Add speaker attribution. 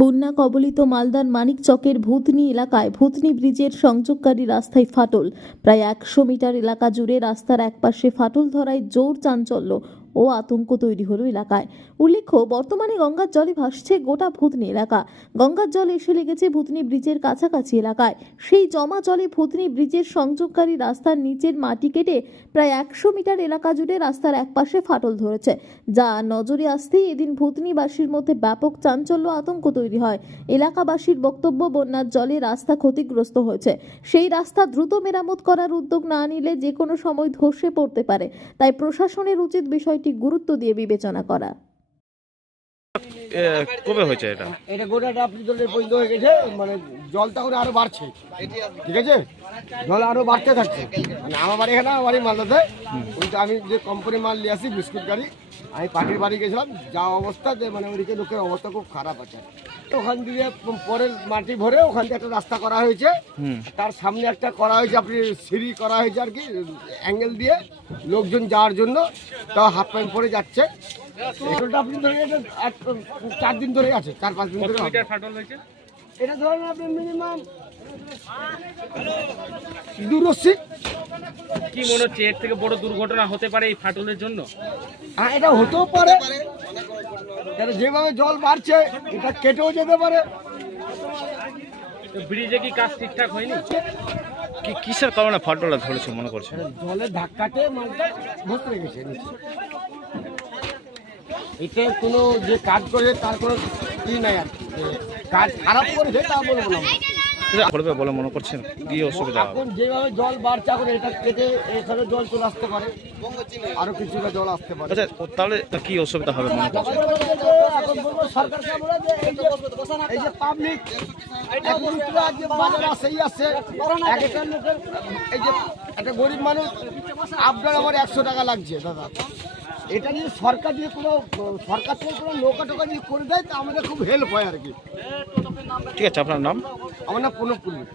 Speaker 1: বন্যা কবলিত মালদার মানিক চকের ভূতনি এলাকায় ভূতনি ব্রিজের সংযোগকারী রাস্তায় ফাটল। প্রায় একশো মিটার এলাকা জুড়ে রাস্তার একপাশে ফাটল ধরায় জোর চাঞ্চল্য। ও আতঙ্ক তৈরি হলো এলাকায়। উল্লেখ্য, বর্তমানে গঙ্গার জলে ভাসছে গোটা ভূতনি এলাকা। গঙ্গার জল এসে লেগেছে ভূতনি ব্রিজের কাছাকাছি এলাকায়। সেই জমা জলে ভূতনি ব্রিজের সংযোগকারী রাস্তার নিচের মাটি কেটে প্রায় একশো মিটার এলাকা জুড়ে রাস্তার একপাশে ফাটল ধরেছে। যা নজরে আসতেই এদিন ভূতনিবাসীর মধ্যে ব্যাপক চাঞ্চল্য আতঙ্ক তৈরি হয়। এলাকাবাসীর বক্তব্য, বন্যার জলে রাস্তা ক্ষতিগ্রস্ত হয়েছে। সেই রাস্তা দ্রুত মেরামত করার উদ্যোগ না নিলে যে কোনো সময় ধসে পড়তে পারে। তাই প্রশাসনের উচিত বিষয়টি গুরুত্ব দিয়ে বিবেচনা করা।
Speaker 2: কবে হয়েছে এটা?
Speaker 3: এটা গোটাটা আপনি জলের পরিণত হয়ে গেছে মানে জলটা করে আরও বাড়ছে। ঠিক আছে? জল আরও বাড়তে থাকছে। মানে আমার বাড়ি এখানে আমার বাড়ি মালদাতে। কিন্তু আমি যে কোম্পানি মাল নিয়ে আসি বিস্কুট গাড়ি আমি পাখির বাড়ি গেছিলাম। যা অবস্থা যে মানে ওইদিকে লোকের অবস্থা খুব খারাপ আছে। ওখান দিয়ে পরের মাটি ভরে ওখান দিয়ে একটা রাস্তা করা হয়েছে। তার সামনে একটা করা হয়েছে আপনি সিঁড়ি করা হয়েছে আর কি অ্যাঙ্গেল দিয়ে। লোকজন যাওয়ার জন্য তাও হাফ প্যান্ট পরে যাচ্ছে। এগুলোটা আপনি ধরে এটা চার দিন ধরে আছে চার পাঁচ দিন ধরে
Speaker 2: ফাটল হয়েছে?
Speaker 3: এটা ধরেন আপনি মিনিমাম দূরস্বী
Speaker 4: কি মনে হচ্ছে এর থেকে বড় দুর্ঘটনা হতে পারে এই ফাটলের জন্য?
Speaker 3: হ্যাঁ এটা হতেও পারে। এটা যেভাবে জল বাড়ছে এটা কেটেও যেতে পারে।
Speaker 4: ব্রিজে কি কাজ ঠিকঠাক হয়নি?
Speaker 2: কি কিসের কারণে ফাটলটা ধরেছে মনে করছে
Speaker 3: জলের ধাক্কাতে মালটা ভর্তি রেখেছে নিচে। এটা কোনো যে কাজ করে তার কোনো ই নাই আর কি। কাজ খারাপ করেছে তা বলব না। আমরা।
Speaker 2: করবে বলে মনে করছেন কি অসুবিধা
Speaker 3: এখন যেভাবে জল বাড়ছে এখন এটা কেটে এখানে জল চলে আসতে পারে। আরও কিছুটা জল আসতে পারে।
Speaker 2: আচ্ছা তাহলে কি অসুবিধা হবে মনে করছেন
Speaker 3: সরকারকে আমরা যে এই যে- পাবলিক এই যে একটা গরিব মানুষ আপনার আমার একশো টাকা লাগছে দাদা। এটা নিয়ে সরকার দিয়ে কোনো সরকার থেকে কোনো নৌকা টোকা যদি করে দেয় তা আমাদের খুব হেল্প হয় আর কি।
Speaker 2: ঠিক আছে আপনার নাম?
Speaker 3: আমার নাম কোনো পুলিশ